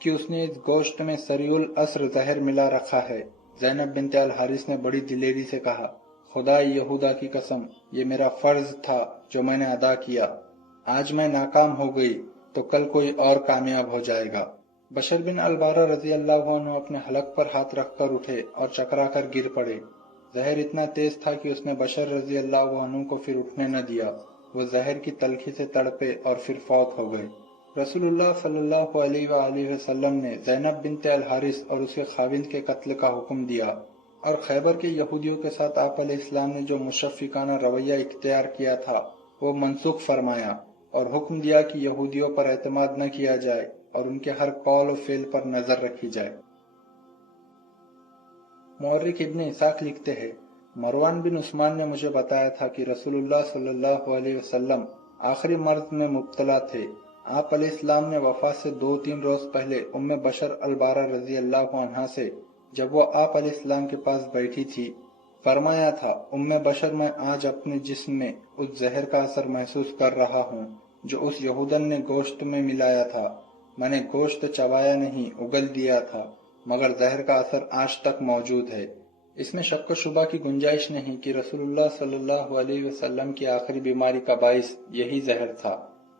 کہ اس نے اس گوشت میں سریع العصر زہر ملا رکھا ہے۔ زینب بنت الحارث نے بڑی دلیری سے کہا، خدا یہودا کی قسم، یہ میرا فرض تھا جو میں نے ادا کیا۔ آج میں ناکام ہو گئی تو کل کوئی اور کامیاب ہو جائے گا۔ بشر بن البارہ رضی اللہ عنہ اپنے حلق پر ہاتھ رکھ کر اٹھے اور چکرا کر گر پڑے۔ زہر اتنا تیز تھا کہ اس نے بشر رضی اللہ عنہ کو پھر اٹھنے نہ دیا۔ وہ زہر کی تلخی سے تڑپے اور پھر فوت ہو گئے۔ رسول اللہ صلی اللہ علیہ وآلہ وسلم نے زینب بنت الحارث اور اس کے خاوند کے قتل کا حکم دیا، اور خیبر کے یہودیوں کے ساتھ آپ علیہ السلام نے جو مشفقانہ رویہ اختیار کیا تھا وہ منسوخ فرمایا، اور حکم دیا کہ یہودیوں پر اعتماد نہ کیا جائے اور ان کے ہر قول و فعل پر نظر رکھی جائے۔ مورخ ابن اسحاق لکھتے ہیں، مروان بن عثمان نے مجھے بتایا تھا کہ رسول اللہ صلی اللہ علیہ وسلم آخری مرض میں مبتلا تھے۔ آپ علیہ السلام نے وفات سے 2-3 روز پہلے ام بشر البارہ رضی اللہ عنہا سے، جب وہ آپ علیہ السلام کے پاس بیٹھی تھی، فرمایا تھا، ام بشر، میں آج اپنے جسم میں اس زہر کا اثر محسوس کر رہا ہوں جو اس یہودن نے گوشت میں ملایا تھا۔ میں نے گوشت چبایا نہیں، اگل دیا تھا، مگر زہر کا اثر آج تک موجود ہے۔ اس میں شک و شبہ کی گنجائش نہیں کہ رسول اللہ صلی اللہ علیہ وسلم کی آخری بیماری کا باعث یہی زہر تھا۔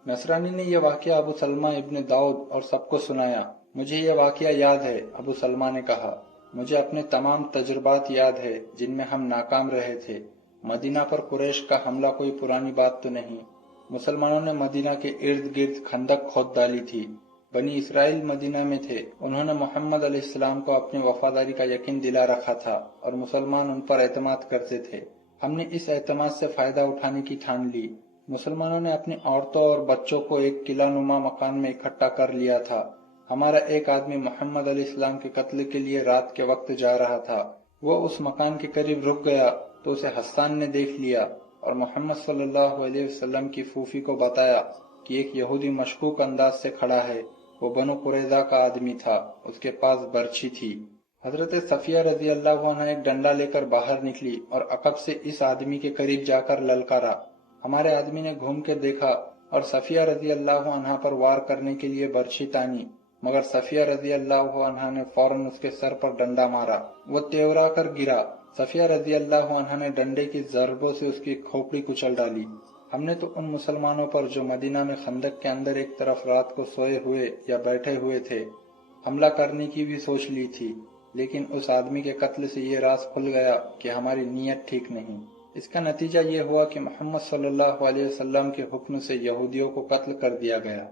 نصرانی نے یہ واقعہ ابو سلمہ ابن داؤد اور سب کو سنایا۔ مجھے یہ واقعہ یاد ہے، ابو سلمہ نے کہا، مجھے اپنے تمام تجربات یاد ہے جن میں ہم ناکام رہے تھے۔ مدینہ پر قریش کا حملہ کوئی پرانی بات تو نہیں۔ مسلمانوں نے مدینہ کے ارد گرد خندق کھود ڈالی تھی۔ بنی اسرائیل مدینہ میں تھے، انہوں نے محمد علیہ السلام کو اپنی وفاداری کا یقین دلا رکھا تھا اور مسلمان ان پر اعتماد کرتے تھے۔ ہم نے اس اعتماد سے فائدہ اٹھانے کی ٹھان لی۔ مسلمانوں نے اپنی عورتوں اور بچوں کو ایک قلعہ نما مکان میں اکٹھا کر لیا تھا۔ ہمارا ایک آدمی محمد علیہ السلام کے قتل کے لیے رات کے وقت جا رہا تھا۔ وہ اس مکان کے قریب رک گیا تو اسے حسان نے دیکھ لیا اور محمد صلی اللہ علیہ وسلم کی پھوپھی کو بتایا کہ ایک یہودی مشکوک انداز سے کھڑا ہے۔ وہ بنو قریظہ کا آدمی تھا، اس کے پاس برچھی تھی۔ حضرت صفیہ رضی اللہ عنہ ایک ڈنڈا لے کر باہر نکلی اور عقب سے اس آدمی کے قریب جا کر للکارا۔ ہمارے آدمی نے گھوم کر دیکھا اور صفیہ رضی اللہ عنہ پر وار کرنے کے لیے برچھی تانی، مگر صفیہ رضی اللہ عنہ نے فوراً اس کے سر پر ڈنڈا مارا۔ وہ تیورا کر گرا۔ صفیہ رضی اللہ عنہ نے ڈنڈے کی ضربوں سے اس کی کھوپڑی کچل ڈالی۔ ہم نے تو ان مسلمانوں پر جو مدینہ میں خندق کے اندر ایک طرف رات کو سوئے ہوئے یا بیٹھے ہوئے تھے حملہ کرنے کی بھی سوچ لی تھی، لیکن اس آدمی کے قتل سے یہ راز کھل گیا کہ ہماری نیت ٹھیک نہیں۔ اس کا نتیجہ یہ ہوا کہ محمد صلی اللہ علیہ وسلم کے حکم سے یہودیوں کو قتل کر دیا گیا۔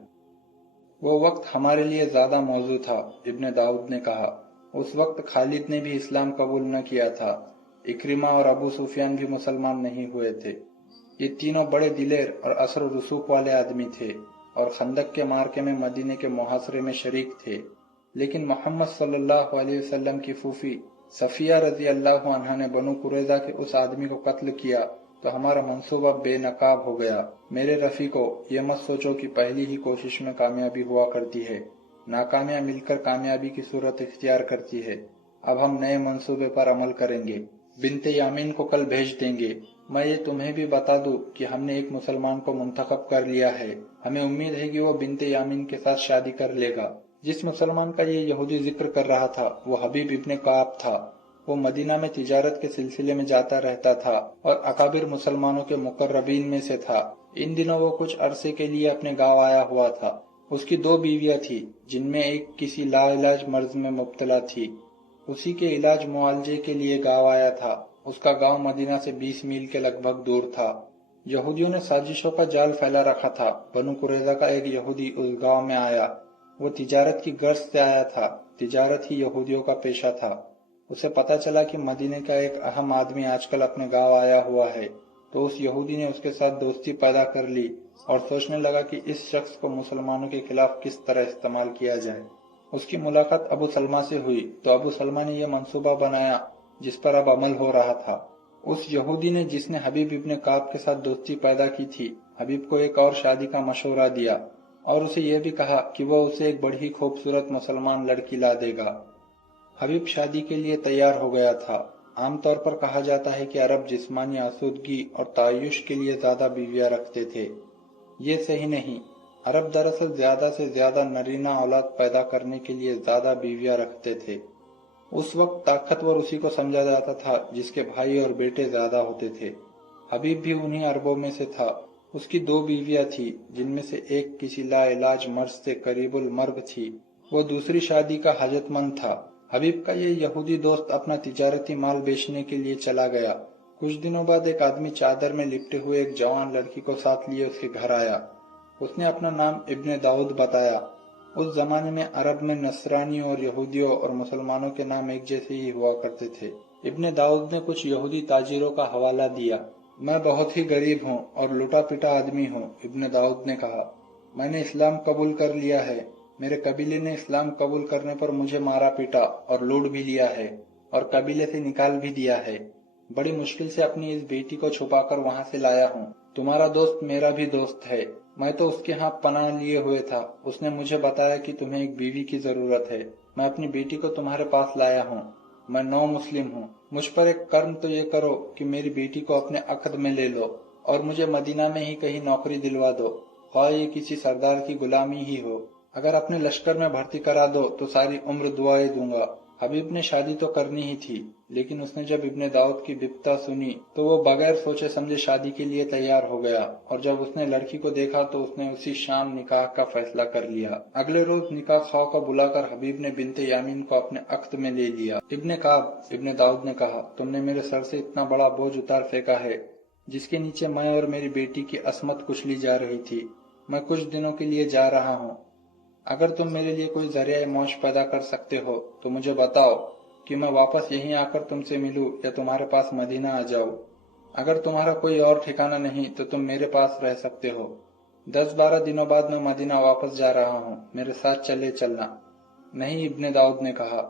وہ وقت ہمارے لیے زیادہ موزوں تھا، ابن داؤد نے کہا۔ اس وقت خالد نے بھی اسلام قبول نہ کیا تھا، اکرمہ اور ابو سفیان بھی مسلمان نہیں ہوئے تھے۔ یہ تینوں بڑے دلیر اور اثر و رسوخ والے آدمی تھے اور خندق کے مارکے میں مدینے کے محاصرے میں شریک تھے، لیکن محمد صلی اللہ علیہ وسلم کی پھوپھی صفیہ رضی اللہ عنہا نے بنو قریظہ کے اس آدمی کو قتل کیا تو ہمارا منصوبہ بے نقاب ہو گیا۔ میرے رفیقو، یہ مت سوچو کہ پہلی ہی کوشش میں کامیابی ہوا کرتی ہے، ناکامیاں مل کر کامیابی کی صورت اختیار کرتی ہے۔ اب ہم نئے منصوبے پر عمل کریں گے، بنت یامین کو کل بھیج دیں گے۔ میں یہ تمہیں بھی بتا دوں کہ ہم نے ایک مسلمان کو منتخب کر لیا ہے، ہمیں امید ہے کہ وہ بنت یامین کے ساتھ شادی کر لے گا۔ جس مسلمان کا یہ یہودی ذکر کر رہا تھا وہ حبیب ابن کعب تھا۔ وہ مدینہ میں تجارت کے سلسلے میں جاتا رہتا تھا اور اکابر مسلمانوں کے مقربین میں سے تھا۔ ان دنوں وہ کچھ عرصے کے لیے اپنے گاؤں آیا ہوا تھا۔ اس کی 2 بیویاں تھی جن میں ایک کسی لا علاج مرض میں مبتلا تھی۔ اسی کے علاج معالجے کے لیے گاؤں آیا تھا۔ اس کا گاؤں مدینہ سے 20 میل کے لگ بھگ دور تھا۔ یہودیوں نے سازشوں کا جال پھیلا رکھا تھا۔ بنو قریظہ کا ایک یہودی اس گاؤں میں آیا۔ وہ تجارت کی غرض سے آیا تھا، تجارت ہی یہودیوں کا پیشہ تھا۔ اسے پتا چلا کہ مدینے کا ایک اہم آدمی آج کل اپنے گاؤں آیا ہوا ہے، تو اس یہودی نے اس کے ساتھ دوستی پیدا کر لی اور سوچنے لگا کہ اس شخص کو مسلمانوں کے خلاف کس طرح استعمال کیا جائے۔ اس کی ملاقات ابو سلمہ سے ہوئی تو ابو سلمہ نے یہ منصوبہ بنایا جس پر اب عمل ہو رہا تھا۔ اس یہودی نے جس نے حبیب ابن کعب کے ساتھ دوستی پیدا کی تھی، حبیب کو ایک اور شادی کا مشورہ دیا اور اسے یہ بھی کہا کہ وہ اسے ایک بڑی ہی خوبصورت مسلمان لڑکی لا دے گا۔ حبیب شادی کے لیے تیار ہو گیا تھا۔ عام طور پر کہا جاتا ہے کہ عرب جسمانی آسودگی اور تعیش کے لیے زیادہ بیویاں رکھتے تھے۔ یہ صحیح نہیں۔ عرب دراصل زیادہ سے زیادہ نرینہ اولاد پیدا کرنے کے لیے زیادہ بیویاں رکھتے تھے۔ اس وقت طاقتور اسی کو سمجھا جاتا تھا جس کے بھائی اور بیٹے زیادہ ہوتے تھے۔ حبیب بھی انہی عربوں میں سے تھا۔ اس کی 2 بیویاں تھی، جن میں سے ایک کسی لا علاج مرض سے قریب المرگ تھی، وہ دوسری شادی کا حاجت مند تھا۔ حبیب کا یہ یہودی دوست اپنا تجارتی مال بیچنے کے لیے چلا گیا۔ کچھ دنوں بعد ایک آدمی چادر میں لپٹے ہوئے ایک جوان لڑکی کو ساتھ لیے اس کے گھر آیا۔ اس نے اپنا نام ابن داؤد بتایا۔ اس زمانے میں عرب میں نصرانیوں اور یہودیوں اور مسلمانوں کے نام ایک جیسے ہی ہوا کرتے تھے۔ ابن داؤد نے کچھ یہودی تاجروں کا حوالہ دیا۔ میں بہت ہی غریب ہوں اور لٹا پٹا آدمی ہوں، ابن داؤد نے کہا۔ میں نے اسلام قبول کر لیا ہے۔ میرے قبیلے نے اسلام قبول کرنے پر مجھے مارا پیٹا اور لوٹ بھی لیا ہے اور قبیلے سے نکال بھی دیا ہے۔ بڑی مشکل سے اپنی اس بیٹی کو چھپا کر وہاں سے لایا ہوں۔ تمہارا دوست میرا بھی دوست ہے۔ میں تو اس کے ہاں پناہ لیے ہوئے تھا۔ اس نے مجھے بتایا کہ تمہیں ایک بیوی کی ضرورت ہے۔ میں اپنی بیٹی کو تمہارے پاس لایا ہوں۔ میں نو مسلم ہوں۔ مجھ پر ایک کرم تو یہ کرو کہ میری بیٹی کو اپنے عقد میں لے لو اور مجھے مدینہ میں ہی کہیں نوکری دلوا دو، خواہ یہ کسی سردار کی غلامی ہی ہو۔ اگر اپنے لشکر میں بھرتی کرا دو تو ساری عمر دعائیں دوں گا۔ حبیب نے شادی تو کرنی ہی تھی، لیکن اس نے جب ابن داؤد کی بپتا سنی تو وہ بغیر سوچے سمجھے شادی کے لیے تیار ہو گیا، اور جب اس نے لڑکی کو دیکھا تو اس نے اسی شام نکاح کا فیصلہ کر لیا۔ اگلے روز نکاح خواہ کو بلا کر حبیب نے بنت یامین کو اپنے عقد میں لے لیا۔ ابن کعب، ابن داؤد نے کہا، تم نے میرے سر سے اتنا بڑا بوجھ اتار پھینکا ہے جس کے نیچے میں اور میری بیٹی کی عصمت کچلی جا رہی تھی۔ میں کچھ دنوں کے لیے جا رہا ہوں۔ اگر تم میرے لیے کوئی ذریعہ معاش پیدا کر سکتے ہو تو مجھے بتاؤ کہ میں واپس یہیں آ کر تم سے ملوں یا تمہارے پاس مدینہ آ جاؤں۔ اگر تمہارا کوئی اور ٹھکانہ نہیں تو تم میرے پاس رہ سکتے ہو۔ 10-12 دنوں بعد میں مدینہ واپس جا رہا ہوں، میرے ساتھ چلنا۔ نہیں، ابن داؤد نے کہا،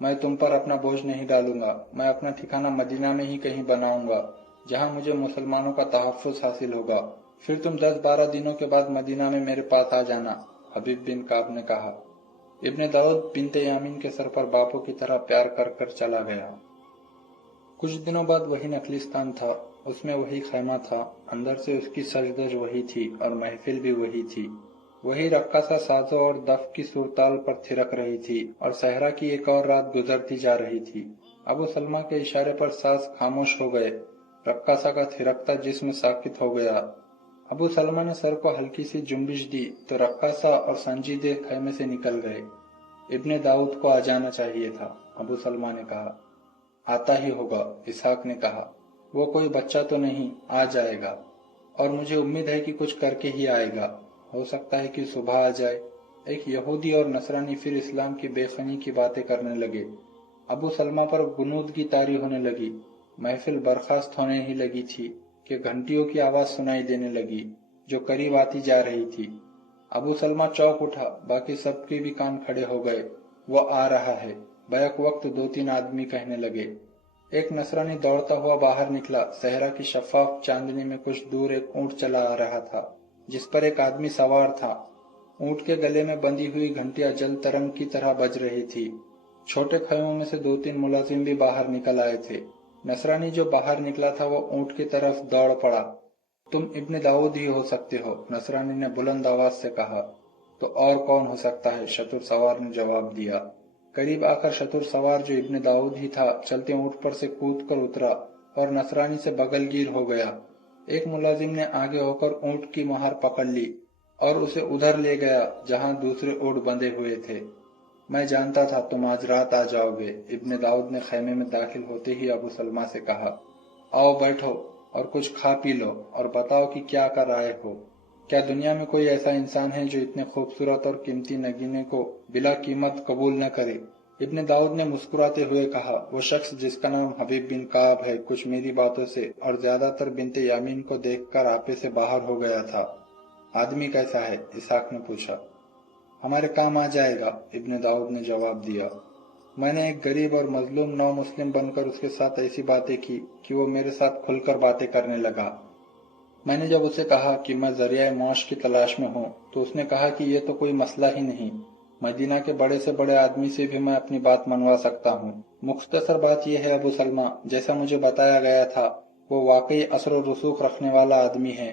میں تم پر اپنا بوجھ نہیں ڈالوں گا۔ میں اپنا ٹھکانہ مدینہ میں ہی کہیں بناؤں گا جہاں مجھے مسلمانوں کا تحفظ حاصل ہوگا۔ پھر تم 10-12 دنوں کے بعد مدینہ میں میرے پاس آ جانا، حبیب بن کعب نے کہا۔ ابن داؤد بنت یامین کے سر پر باپو کی طرح پیار کر کر چلا گیا۔ کچھ دنوں بعد وہی نخلستان تھا، اس میں وہی خیمہ تھا، اندر سے اس کی سجدج وہی تھی اور محفل بھی وہی تھی۔ وہی رقاصہ سازوں اور دف کی صورتحال پر تھرک رہی تھی اور صحرا کی ایک اور رات گزرتی جا رہی تھی۔ ابو سلمہ کے اشارے پر ساز خاموش ہو گئے، رقاصہ کا تھرکتا جسم ساکت ہو گیا۔ ابو سلمہ نے سر کو ہلکی سی جنبش دی تو رقاصہ اور سنجیدے خیمے سے نکل گئے۔ ابن داؤد کو آ جانا چاہیے تھا، ابو سلمہ نے کہا۔ آتا ہی ہوگا، اسحاق نے کہا، وہ کوئی بچہ تو نہیں، آ جائے گا، اور مجھے امید ہے کہ کچھ کر کے ہی آئے گا۔ ہو سکتا ہے کہ صبح آ جائے۔ ایک یہودی اور نصرانی پھر اسلام کی بے خنی کی باتیں کرنے لگے۔ ابو سلمہ پر غنودگی طاری ہونے لگی۔ محفل برخاست ہونے ہی لگی تھی کہ گھنٹیوں کی آواز سنائی دینے لگی جو قریب آتی جا رہی تھی۔ ابو سلمہ چونک اٹھا، باقی سب کے بھی کان کھڑے ہو گئے۔ وہ آ رہا ہے، بیک وقت 2-3 آدمی کہنے لگے۔ ایک نصرانی دوڑتا ہوا باہر نکلا۔ صحرا کی شفاف چاندنی میں کچھ دور ایک اونٹ چلا آ رہا تھا جس پر ایک آدمی سوار تھا۔ اونٹ کے گلے میں بندھی ہوئی گھنٹیاں جل ترنگ کی طرح بج رہی تھی۔ چھوٹے خیموں میں سے 2-3 ملازم بھی باہر نکل آئے تھے۔ نصرانی جو باہر نکلا تھا وہ اونٹ کی طرف دوڑ پڑا۔ تم ابن داؤد ہی ہو سکتے ہو، نصرانی نے بلند آواز سے کہا۔ تو اور کون ہو سکتا ہے، شتر سوار نے جواب دیا۔ قریب آ کر شتر سوار جو ابن داؤد ہی تھا چلتے اونٹ پر سے کود کر اترا اور نصرانی سے بغل گیر ہو گیا۔ ایک ملازم نے آگے ہو کر اونٹ کی مہار پکڑ لی اور اسے ادھر لے گیا جہاں دوسرے اونٹ بندھے ہوئے تھے۔ میں جانتا تھا تم آج رات آ جاؤ گے، ابن داؤد نے خیمے میں داخل ہوتے ہی ابو سلمہ سے کہا۔ آؤ بیٹھو اور کچھ کھا پی لو اور بتاؤ کہ کیا کر آئے ہو۔ کیا دنیا میں کوئی ایسا انسان ہے جو اتنے خوبصورت اور قیمتی نگینے کو بلا قیمت قبول نہ کرے؟ ابن داؤد نے مسکراتے ہوئے کہا، وہ شخص جس کا نام حبیب بن کعب ہے کچھ میری باتوں سے اور زیادہ تر بنت یامین کو دیکھ کر آپے سے باہر ہو گیا تھا۔ آدمی کیسا ہے؟ اسحاق نے پوچھا۔ ہمارے کام آ جائے گا، ابن داؤد نے جواب دیا۔ میں نے ایک غریب اور مظلوم نو مسلم بن کر اس کے ساتھ ایسی باتیں کی کہ وہ میرے ساتھ کھل کر باتیں کرنے لگا۔ میں نے جب اسے کہا کہ میں ذریعہ معاش کی تلاش میں ہوں تو اس نے کہا کہ یہ تو کوئی مسئلہ ہی نہیں، مدینہ کے بڑے سے بڑے آدمی سے بھی میں اپنی بات منوا سکتا ہوں۔ مختصر بات یہ ہے ابو سلمہ، جیسا مجھے بتایا گیا تھا وہ واقعی اثر و رسوخ رکھنے والا آدمی ہے